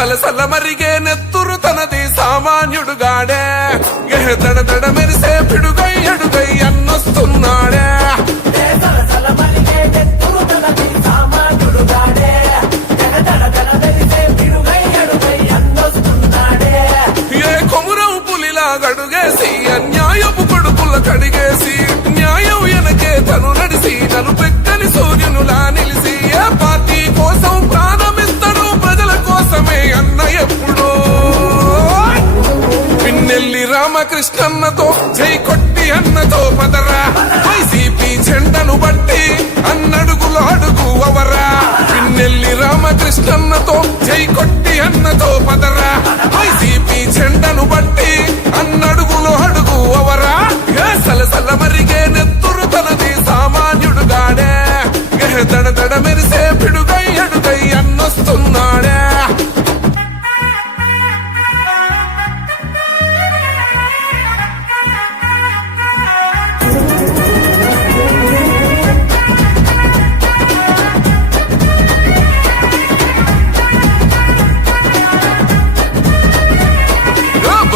సలసల మరిగే నెత్తురు తనది సామాన్యుడుగాడే. దడ దడ మెరిసే పిడుగై అడుగై అన్నొస్తున్నాడే. ఏ కొమురం పులిలా గడుగేసి అన్యాయపు కొడుకుల కడిగేసి రామకృష్ణన్నతో జై కొట్టి అన్నతో పదరా.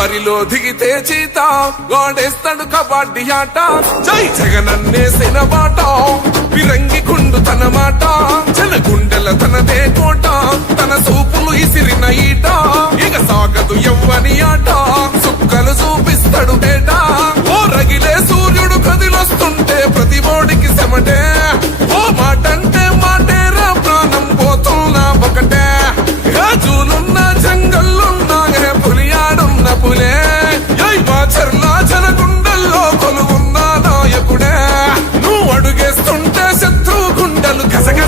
బరిలో దిగితే చీత. గోడేస్తాడు కబడ్డీ ఆట. జై జగనన్నేసిన బాట విరంగి కుండు తన మాట. జన గుండెల తనదే కోట. తన సూపులు ఇసిరిన ఈట. ఇక సాగదు ఎవ్వని ఆట.